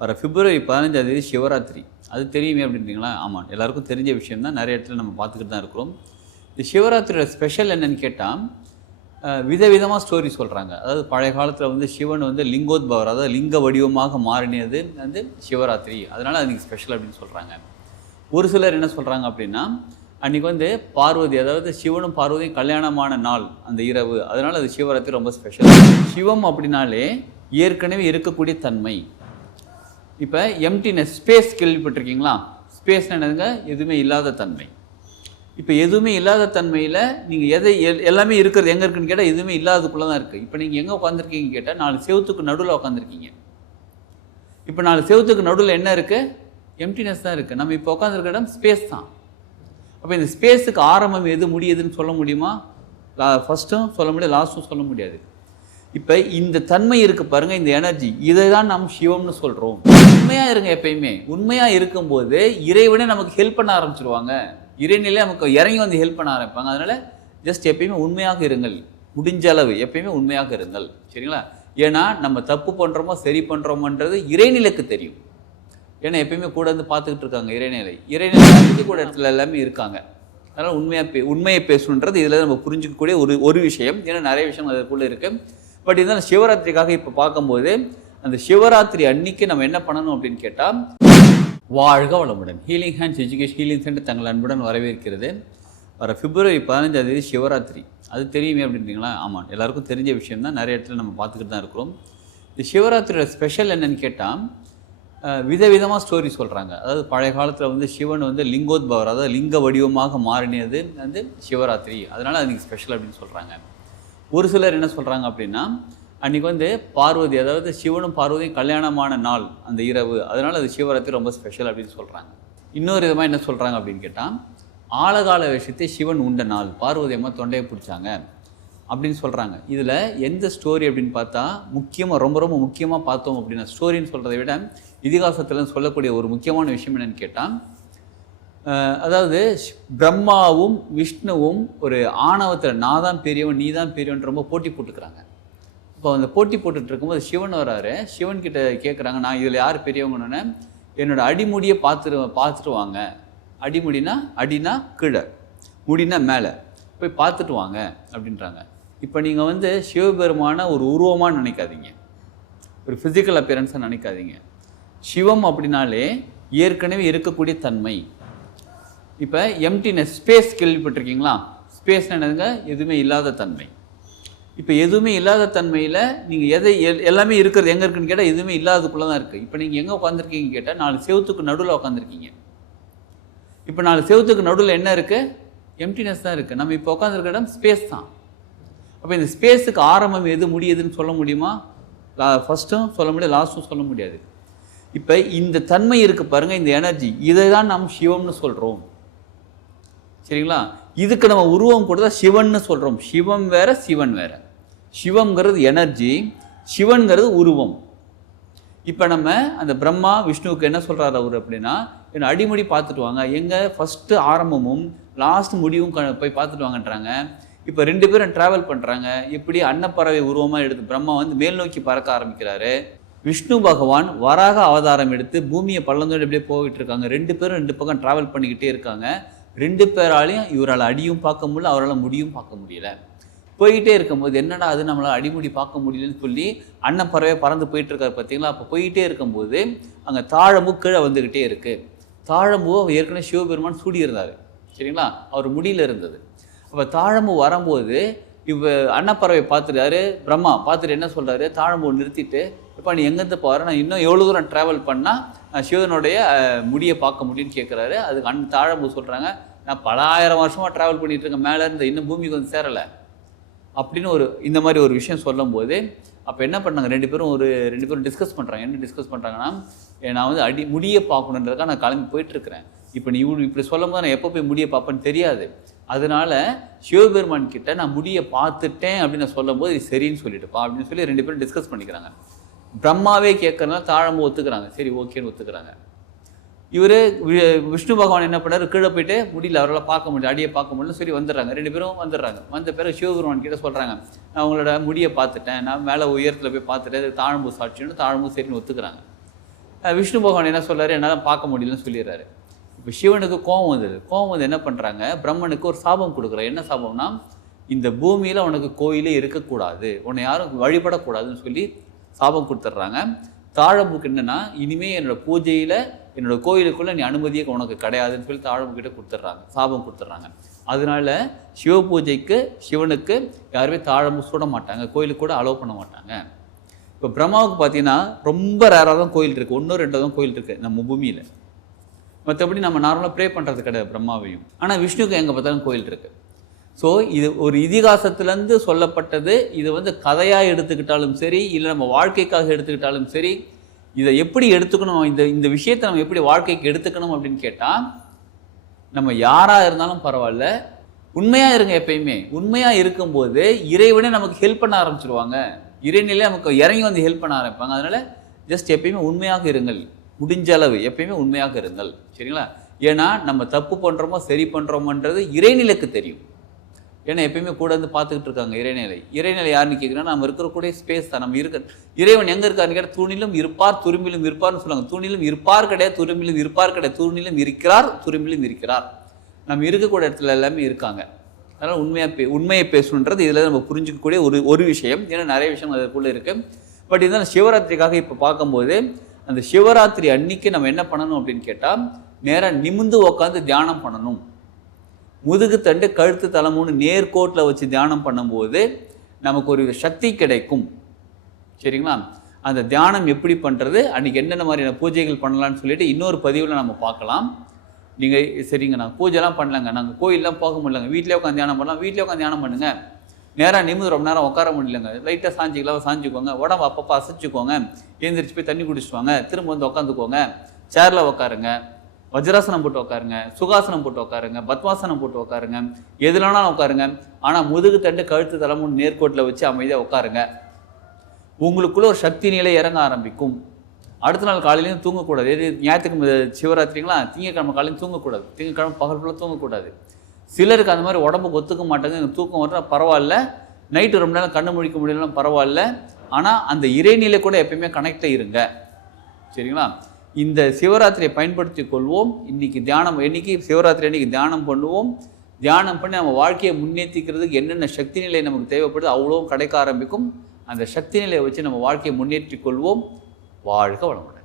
வர பிப்ரவரி பதினஞ்சாந்தேதி சிவராத்திரி. அது தெரியுமே அப்படின்றீங்களா? ஆமாம் எல்லாருக்கும் தெரிஞ்ச விஷயம் தான். நிறைய இடத்துல நம்ம பார்த்துக்கிட்டு தான் இருக்கிறோம். இந்த சிவராத்திரியோட ஸ்பெஷல் என்னன்னு கேட்டால் விதவிதமாக ஸ்டோரி சொல்கிறாங்க அதாவது பழைய காலத்தில் வந்து சிவன் வந்து லிங்கோத்பவர் அதாவது லிங்க வடிவமாக மாறினது வந்து சிவராத்திரி. அதனால் அதுக்கு ஸ்பெஷல் அப்படின்னு சொல்கிறாங்க ஒரு சிலர் என்ன சொல்கிறாங்க அப்படின்னா அன்றைக்கி வந்து பார்வதி அதாவது சிவனும் பார்வதியும் கல்யாணமான நாள் அந்த இரவு. அதனால் அது சிவராத்திரி ரொம்ப ஸ்பெஷல் சிவம் அப்படின்னாலே ஏற்கனவே இருக்கக்கூடிய தன்மை. இப்போ எம்டினஸ் ஸ்பேஸ் கேள்விப்பட்டிருக்கீங்களா? ஸ்பேஸ் என்னதுங்க? எதுவுமே இல்லாத தன்மை. இப்போ எதுவுமே இல்லாத தன்மையில் நீங்கள் எதை எல்- எல்லாமே இருக்கிறது எங்கே இருக்குன்னு கேட்டால் எதுவுமே இல்லாததுக்குள்ளே தான் இருக்குது இப்போ நீங்கள் எங்கே உட்காந்துருக்கீங்க கேட்டால் நாலு செவத்துக்கு நடுவில் உட்காந்துருக்கீங்க இப்போ நாலு செவத்துக்கு நடுவில் என்ன இருக்குது எம்டினஸ் தான் இருக்குது நம்ம இப்போ உட்காந்துருக்க இடம் ஸ்பேஸ் தான். அப்போ இந்த ஸ்பேஸுக்கு ஆரம்பம் எது முடியுதுன்னு சொல்ல முடியுமா? ஃபஸ்ட்டும் சொல்ல முடியாது லாஸ்ட்டும் சொல்ல முடியாது. இப்போ இந்த தன்மை இருக்கு பாருங்க இந்த எனர்ஜி இதை தான் நாம் சிவம்னு சொல்கிறோம் உண்மையாக இருங்க எப்பயுமே. உண்மையாக இருக்கும்போது இறைவனே நமக்கு ஹெல்ப் பண்ண ஆரம்பிச்சிருவாங்க. இறைநிலை நமக்கு இறங்கி வந்து ஹெல்ப் பண்ண ஆரம்பிப்பாங்க. அதனால ஜஸ்ட் எப்பயுமே உண்மையாக இருங்கள். முடிஞ்ச அளவு எப்பயுமே உண்மையாக இருங்கள். சரிங்களா? ஏன்னா நம்ம தப்பு பண்ணுறோமோ சரி பண்ணுறோமோன்றது இறைநிலைக்கு தெரியும். ஏன்னா எப்பயுமே கூட இருந்து பார்த்துக்கிட்டு இருக்காங்க இறைநிலை. இறைநிலை கூட இடத்துல எல்லாமே இருக்காங்க. அதனால் உண்மையாக பே உண்மையை பேசணுன்றது இதில் நம்ம புரிஞ்சிக்கக்கூடிய ஒரு ஒரு விஷயம். ஏன்னா நிறைய விஷயம் அதற்குள்ளே இருக்குது பட் இருந்தாலும் சிவராத்திரிக்காக இப்போ பார்க்கும்போது அந்த சிவராத்திரி அன்னைக்கு நம்ம என்ன பண்ணணும் அப்படின்னு கேட்டால் வாழ்க வளமுடன். Healing hands education healing centre தங்கள் அன்புடன் வரவேற்கிறது. வர பிப்ரவரி பதினஞ்சாந்தேதி சிவராத்திரி. அது தெரியுமே அப்படின்றீங்களா? ஆமாம் எல்லாருக்கும் தெரிஞ்ச விஷயம் தான். நிறைய இடத்துல நம்ம பார்த்துக்கிட்டு தான் இருக்கிறோம். இந்த சிவராத்திரியோட ஸ்பெஷல் என்னன்னு கேட்டால் விதவிதமாக ஸ்டோரி சொல்கிறாங்க அதாவது பழைய காலத்தில் வந்து சிவன் வந்து லிங்கோத்பவர் அதாவது லிங்க வடிவமாக மாறினது வந்து சிவராத்திரி. அதனால் அதுக்கு ஸ்பெஷல் அப்படின்னு சொல்கிறாங்க ஒரு சிலர் என்ன சொல்கிறாங்க அப்படின்னா அன்றைக்கி வந்து பார்வதி அதாவது சிவனும் பார்வதியும் கல்யாணமான நாள் அந்த இரவு. அதனால் அது சிவராத்திரி ரொம்ப ஸ்பெஷல் அப்படின்னு சொல்கிறாங்க இன்னொரு விதமாக என்ன சொல்கிறாங்க அப்படின்னு கேட்டால் ஆழகால விஷயத்தை சிவன் உண்ட நாள் பார்வதி அம்மா தொண்டையை பிடிச்சாங்க அப்படின்னு சொல்கிறாங்க இதில் எந்த ஸ்டோரி அப்படின்னு பார்த்தா முக்கியமாக ரொம்ப ரொம்ப முக்கியமாக பார்த்தோம் அப்படின்னா ஸ்டோரின்னு சொல்கிறத விட இதிகாசத்தில் சொல்லக்கூடிய ஒரு முக்கியமான விஷயம் என்னென்னு கேட்டால் அதாவது பிரம்மாவும் விஷ்ணுவும் ஒரு ஆணவத்தில் நான் தான் பெரியவன் நீ தான் பெரியவன் ரொம்ப போட்டி போட்டுக்கிறாங்க. இப்போ அந்த போட்டி போட்டுட்டு இருக்கும்போது சிவன் வராரு. சிவன் கிட்ட கேட்குறாங்க நான் இதில் யார் பெரியவங்கன்னு? என்னோட அடிமுடியை பார்த்துரு பார்த்துட்டு வாங்க அடிமுடினா அடினா கீழே முடினா மேலே. போய் பார்த்துட்டு வாங்க அப்படின்றாங்க. இப்போ நீங்கள் வந்து சிவபெருமான ஒரு உருவமாக நினைக்காதீங்க. ஒரு ஃபிசிக்கல் அப்பியரன்ஸாக நினைக்காதீங்க. சிவம் அப்படின்னாலே ஏற்கனவே இருக்கக்கூடிய தன்மை. இப்போ எம்டினஸ் ஸ்பேஸ் கேள்விப்பட்டிருக்கீங்களா? ஸ்பேஸ் என்னதுங்க? எதுவுமே இல்லாத தன்மை. இப்போ எதுவுமே இல்லாத தன்மையில் நீங்கள் எதை எல்- எல்லாமே இருக்கிறது எங்கே இருக்குன்னு கேட்டால் எதுவுமே இல்லாததுக்குள்ளே தான் இருக்குது இப்போ நீங்கள் எங்கே உட்காந்துருக்கீங்க கேட்டால் நாலு செவத்துக்கு நடுவில் உட்காந்துருக்கீங்க இப்போ நாலு செவத்துக்கு நடுவில் என்ன இருக்குது எம்டினஸ் தான் இருக்குது நம்ம இப்போ உட்காந்துருக்க இடம் ஸ்பேஸ் தான். அப்போ இந்த ஸ்பேஸுக்கு ஆரம்பம் எது முடியுதுன்னு சொல்ல முடியுமா? ஃபஸ்ட்டும் சொல்ல முடியாது லாஸ்ட்டும் சொல்ல முடியாது. இப்போ இந்த தன்மை இருக்குது பாருங்கள் இந்த எனர்ஜி இதை தான் நாம் சிவம்னு சொல்கிறோம் சரிங்களா? இதுக்கு நம்ம உருவம் கொடுத்தா சிவன்னு சொல்கிறோம் சிவம் வேற சிவன் வேற. சிவங்கிறது எனர்ஜி சிவன்கிறது உருவம். இப்போ நம்ம அந்த பிரம்மா விஷ்ணுவுக்கு என்ன சொல்கிறார் அவர் அப்படின்னா என்ன அடிமுடி பார்த்துட்டு வாங்க. எங்கே ஃபஸ்ட்டு ஆரம்பமும் லாஸ்ட் முடிவும் க- போய் பார்த்துட்டு வாங்கன்றாங்க. இப்போ ரெண்டு பேரும் ட்ராவல் பண்ணுறாங்க இப்படி அன்னப்பறவை உருவமாக எடுத்து பிரம்மா வந்து மேல் நோக்கி பறக்க ஆரம்பிக்கிறாரு? விஷ்ணு பகவான் வராக அவதாரம் எடுத்து பூமியை பள்ளந்தோடு இப்படியே போயிட்டு இருக்காங்க. ரெண்டு பேரும் ரெண்டு பக்கம் ட்ராவல் பண்ணிக்கிட்டே இருக்காங்க. ரெண்டு பேராலையும் இவரால் அடியும் பார்க்க முடியல அவரால் முடியும் பார்க்க முடியல. போயிட்டே இருக்கும்போது என்னடா அது நம்மளால் அடிமுடி பார்க்க முடியலன்னு சொல்லி அண்ணன் பறவை பறந்து போயிட்டு இருக்காரு பார்த்தீங்களா? அப்போ போயிட்டே இருக்கும்போது அங்கே தாழம்பு கீழே வந்துக்கிட்டே இருக்கு. தாழம்பூ அவர் ஏற்கனவே சிவபெருமான் சூடியிருந்தார். சரிங்களா? அவர் முடியல இருந்தது. அப்போ தாழம்பு வரும்போது இவ அன்னப்பறவை பார்த்துட்டாரு பிரம்மா பார்த்துட்டு என்ன சொல்கிறாரு தாழம்பூ நிறுத்திட்டு இப்போ நீ எங்கேருந்து போகிற நான் இன்னும் எவ்வளோ தூரம் ட்ராவல் பண்ணால் சிவனுடைய முடியை பார்க்க முடியும்னு கேட்குறாரு. அதுக்கு அன் தாழம்பூ சொல்கிறாங்க நான் பல ஆயிரம் வருஷமாக ட்ராவல் பண்ணிகிட்டு இருக்கேன் மேலே இருந்து இன்னும் பூமிக்கு வந்து சேரலை. அப்படின்னு ஒரு இந்த மாதிரி ஒரு விஷயம் சொல்லும்போது அப்போ என்ன பண்ணாங்க? ரெண்டு பேரும் ஒரு ரெண்டு பேரும் டிஸ்கஸ் பண்ணுறாங்க என்ன டிஸ்கஸ் பண்ணுறாங்கன்னா நான் வந்து அடி முடியை பார்க்கணுன்றதுக்காக நான் கிளம்பி போயிட்டுருக்கிறேன். இப்போ நீ இவ்வளவு இப்படி சொல்லும் போது நான் எப்போ போய் முடியை பார்ப்பேன்னு தெரியாது. அதனால சிவபெருமான் கிட்ட நான் முடியை பார்த்துட்டேன் அப்படின்னு நான் சொல்லும்போது இது சரின்னு சொல்லிட்டுப்பா அப்படின்னு சொல்லி ரெண்டு பேரும் டிஸ்கஸ் பண்ணிக்கிறாங்க. பிரம்மாவே கேட்கறதுனால தாழம்பு ஒத்துக்கிறாங்க. சரி ஓகேன்னு ஒத்துக்கிறாங்க. இவர் விஷ்ணு பகவான் என்ன பண்ணார்? கீழே போயிட்டு முடியல அவரால் பார்க்க முடியல அடியை பார்க்க முடியல சரி வந்துடுறாங்க. ரெண்டு பேரும் வந்துடுறாங்க. வந்த பிறகு சிவபெருமான் கிட்ட சொல்கிறாங்க நான் அவங்களோட முடியை பார்த்துட்டேன். நான் மேலே உயரத்தில் போய் பார்த்துட்டேன் இது சாட்சின்னு தாழம்பூ சரின்னு ஒத்துக்கிறாங்க. விஷ்ணு பகவான் என்ன சொல்கிறாரு என்னால் பார்க்க முடியலன்னு சொல்லிடுறாரு. இப்போ சிவனுக்கு கோபம் வந்தது. கோபம் வந்து என்ன பண்ணுறாங்க பிரம்மனுக்கு ஒரு சாபம் கொடுக்குறாரு. என்ன சாபம்னா இந்த பூமியில் உனக்கு கோயிலே இருக்கக்கூடாது. உன்னை யாரும் வழிபடக்கூடாதுன்னு சொல்லி சாபம் கொடுத்துட்றாங்க. தாழம்புக்கு என்னென்னா இனிமேல் என்னோடய பூஜையில் என்னோடய கோயிலுக்குள்ளே நீ அனுமதியே உனக்கு கிடையாதுன்னு சொல்லி தாழம்புக்கிட்ட கொடுத்துட்றாங்க. சாபம் கொடுத்துட்றாங்க. அதனால சிவ பூஜைக்கு சிவனுக்கு யாருமே தாழம்பு சுட மாட்டாங்க. கோயிலுக்கு கூட அலோவ் பண்ண மாட்டாங்க. இப்போ பிரம்மாவுக்கு பார்த்தீங்கன்னா ரொம்ப ரேராக தான் கோயில் இருக்குது ஒன்றோ ரெண்டோ தான் கோயில் இருக்குது நம்ம பூமியில். மற்றபடி நம்ம நார்மலாக ப்ரே பண்ணுறது கிடையாது பிரம்மாவையும். ஆனால் விஷ்ணுக்கு எங்கே பார்த்தாலும் கோயில் இருக்குது ஸோ இது ஒரு இதிகாசத்துலேருந்து சொல்லப்பட்டது. இது வந்து கதையாக எடுத்துக்கிட்டாலும் சரி இல்லை நம்ம வாழ்க்கைக்காக எடுத்துக்கிட்டாலும் சரி இதை எப்படி எடுத்துக்கணும்? இந்த இந்த விஷயத்தை நம்ம எப்படி வாழ்க்கைக்கு எடுத்துக்கணும் அப்படின்னு கேட்டால் நம்ம யாராக இருந்தாலும் பரவாயில்ல. உண்மையாக இருங்க எப்பயுமே. உண்மையாக இருக்கும்போது இறைவனே நமக்கு ஹெல்ப் பண்ண ஆரம்பிச்சிருவாங்க. இறைநிலை நமக்கு இறங்கி வந்து ஹெல்ப் பண்ண ஆரம்பிப்பாங்க. அதனால் ஜஸ்ட் எப்பயுமே உண்மையாக இருங்கள். முடிஞ்ச அளவு எப்பயுமே உண்மையாக இருங்கள். சரிங்களா? ஏன்னா நம்ம தப்பு பண்ணுறோமோ சரி பண்ணுறோமோன்றது இறைநிலைக்கு தெரியும். ஏன்னா எப்பயுமே கூட இருந்து பார்த்துக்கிட்டு இருக்காங்க இறைநிலை. இறைநிலை யாருன்னு கேட்குறோன்னா நம்ம இருக்கக்கூடிய ஸ்பேஸ் தான். நம்ம இருக்க இறைவன் எங்கே இருக்காருன்னு கேட்டால் தூணிலும் இருப்பார் துரும்பிலும் இருப்பார்னு சொல்லுவாங்க. தூணிலும் இருப்பார் கிடையாது துரும்பிலும் இருப்பார் கிடையாது. தூணிலும் இருக்கிறார் துரும்பிலும் இருக்கிறார். நம்ம இருக்கக்கூடிய இடத்துல எல்லாமே இருக்காங்க. அதனால் உண்மையாக பே உண்மையை பேசணுன்றது இதில் நம்ம புரிஞ்சிக்கக்கூடிய ஒரு ஒரு விஷயம். ஏன்னா நிறைய விஷயம் அதற்குள்ளே இருக்குது பட் இருந்தாலும் சிவராத்திரிக்காக இப்போ பார்க்கும்போது அந்த சிவராத்திரி அன்னைக்கு நம்ம என்ன பண்ணணும் அப்படின்னு கேட்டால் நேராக நிமிந்து உட்காந்து தியானம் பண்ணணும். முதுகு தண்டு கழுத்து தலைமுன்னு நேர்கோட்டில் வச்சு தியானம் பண்ணும்போது நமக்கு ஒரு சக்தி கிடைக்கும். சரிங்களா? அந்த தியானம் எப்படி பண்ணுறது அன்றைக்கி என்னென்ன மாதிரியான பூஜைகள் பண்ணலான்னு சொல்லிட்டு இன்னொரு பதிவில் நம்ம பார்க்கலாம். நீங்கள் சரிங்க நாங்கள் பூஜைலாம் பண்ணலங்க. நாங்கள் கோயிலெலாம் போக முடியலங்க. வீட்டிலே உட்காந்து தியானம் பண்ணலாம். வீட்டிலே உட்காந்து தியானம் பண்ணுங்க. நேராக நிமிந்து ரொம்ப நேரம் உட்கார முடியலங்க. லைட்டாக சாஞ்சிக்கலாம் சாஞ்சிக்கோங்க. உடம்பு அப்பப்போ அசைச்சிக்கோங்க. எழுந்திரிச்சு போய் தண்ணி குடிச்சிட்டு வாங்க. திரும்ப வந்து உட்காந்துக்கோங்க. சேரில் உட்காருங்க. வஜ்ராசனம் போட்டு உட்காருங்க சுகாசனம் போட்டு உட்காருங்க பத்மாசனம் போட்டு உட்காருங்க எதுலனாலும் உட்காருங்க ஆனால் முதுகு தண்டு கழுத்து தலைமுன் நேர்கோட்டில் வச்சு அமைதியாக உட்காருங்க உங்களுக்குள்ள ஒரு சக்தி நிலை இறங்க ஆரம்பிக்கும். அடுத்த நாள் காலையிலையும் தூங்கக்கூடாது. எது ஞாயிற்றுக்கிழமை சிவராத்திரிங்களா? திங்கக்கிழமை காலையிலும் தூங்கக்கூடாது. திங்கக்கிழமை பகல் ஃபுல்லாக தூங்கக்கூடாது. சிலருக்கு அந்த மாதிரி உடம்புக்கு ஒத்துக்க மாட்டாங்க எனக்கு தூக்கம் வர பரவாயில்ல. நைட்டு ரொம்ப நேரம் கண்ணு முழிக்க முடியலன்னா பரவாயில்ல. ஆனால் அந்த இறைநிலை கூட எப்பயுமே கனெக்டாக இருங்க. சரிங்களா? இந்த சிவராத்திரியை பயன்படுத்தி கொள்வோம். இன்னைக்கு தியானம் என்னைக்கு சிவராத்திரி அன்றைக்கி தியானம் பண்ணுவோம். தியானம் பண்ணி நம்ம வாழ்க்கையை முன்னேற்றிக்கிறதுக்கு என்னென்ன சக்தி நிலை நமக்கு தேவைப்படுது அவ்வளோவும் கிடைக்க ஆரம்பிக்கும். அந்த சக்தி நிலையை வச்சு நம்ம வாழ்க்கையை முன்னேற்றிக் கொள்வோம். வாழ்க வளமுடன்.